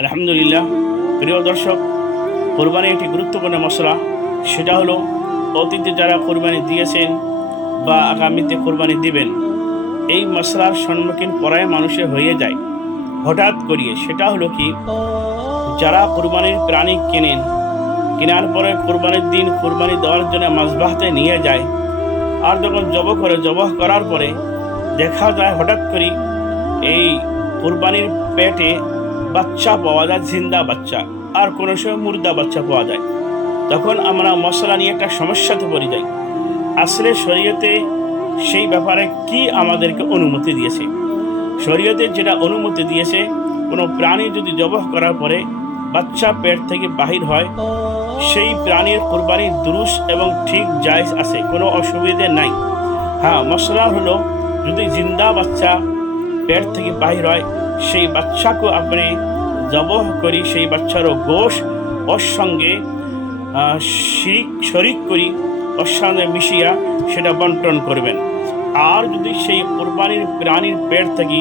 আলহামদুলিল্লাহ। প্রিয় দর্শক, কোরবানি একটি গুরুত্বপূর্ণ মশলা। সেটা হলো অতীতে যারা কোরবানি দিয়েছেন বা আগামীতে কোরবানি দিবেন, এই মশলার সম্মুখীন প্রায় মানুষের হয়ে যায় হঠাৎ করিয়ে। সেটা হলো কি, যারা কোরবানির প্রাণী কেনেন, কেনার পরে কোরবানির দিন কোরবানি দেওয়ার জন্য মাসবাহতে নিয়ে যায়, আর যখন জবাহ করার পরে দেখা যায় হঠাৎ করে এই কোরবানির পেটে বাচ্চা পাওয়া যায়, জিন্দা বাচ্চা, আর কোনো সময় মুর্দা বাচ্চা পাওয়া যায়। তখন আমরা মশলা নিয়ে একটা সমস্যাতে পড়ে যাই। আসলে শরীয়তে সেই ব্যাপারে কি আমাদেরকে অনুমতি দিয়েছে? শরীয়তে যেটা অনুমতি দিয়েছে, কোনো প্রাণী যদি জবাহ করার পরে বাচ্চা পেট থেকে বাহির হয়, সেই প্রাণীর কোরবানি দুরুস এবং ঠিক জায়েজ আছে, কোনো অসুবিধে নাই। হ্যাঁ, মশলা হলো যদি জিন্দা বাচ্চা পেট থেকে বাহির হয়, সেই বাচ্চাকে আপনি জবাহ করি, সেই বাচ্চারও গোশ ওর সঙ্গে শরিক করি, ওর সঙ্গে মিশিয়া সেটা বন্টন করবেন। আর যদি সেই কোরবানির প্রাণীর পেট থেকে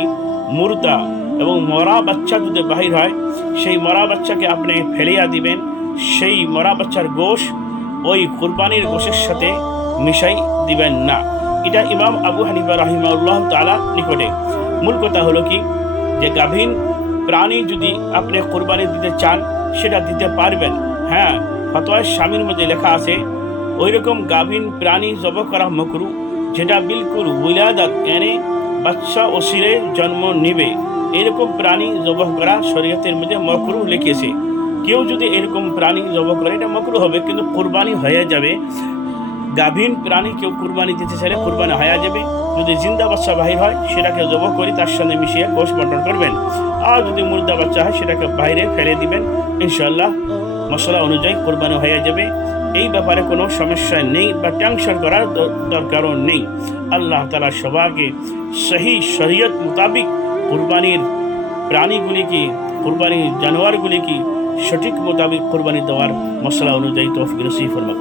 মুর্দা এবং মরা বাচ্চা যদি বাহির হয়, সেই মরা বাচ্চাকে আপনি ফেলিয়া দিবেন। সেই মরা বাচ্চার গোশ ওই কোরবানির গোশের সাথে মিশাই দিবেন না। এটা ইমাম আবু হানিফা রাহিমাহুল্লাহ তাআলা নিকটে। মূল কথা হলো কি, যে গাভীন প্রাণী যদি আপনি কোরবানি দিতে চান, সেটা দিতে পারবেন। হ্যাঁ, ফতোয়া শামির মধ্যে লেখা আছে ওই রকম গাভীন প্রাণী জবাহ করা মাকরু, যেটা বিলকুল উলাদাত এনে বাচ্চা ওসিরে জন্ম নেবে, এরকম প্রাণী জবাহ করা শরীয়তের মধ্যে মাকরু লিখেছে। কেউ যদি এরকম প্রাণী জবাহ করে, এটা মাকরু হবে, কিন্তু কুরবানি হয়ে যাবে। গাভীন প্রাণী কেউ কুরবানি দিতে চাইলে কুরবানি হয়ে যাবে। যদি জিন্দা বাচ্চা বাহির হয়, সেটাকে জবাহ করে তার সঙ্গে মিশিয়ে গোশ বন্টন করবেন। আর যদি মুর্দা বাচ্চা হয়, সেটাকে বাইরে ফেলে দিবেন। ইনশাআল্লাহ মশলা অনুযায়ী কোরবানি হয়ে যাবে। এই ব্যাপারে কোনো সমস্যা নেই বা টেনশন করার দরকারও নেই। আল্লাহ তাআলা সবাইকে সহি শরীয়ত মোতাবিক কোরবানির প্রাণীগুলিকে, কোরবানির জানোয়ারগুলিকে সঠিক মোতাবিক কোরবানি দেওয়ার মশলা অনুযায়ী তৌফিক নসিব ফরমাক।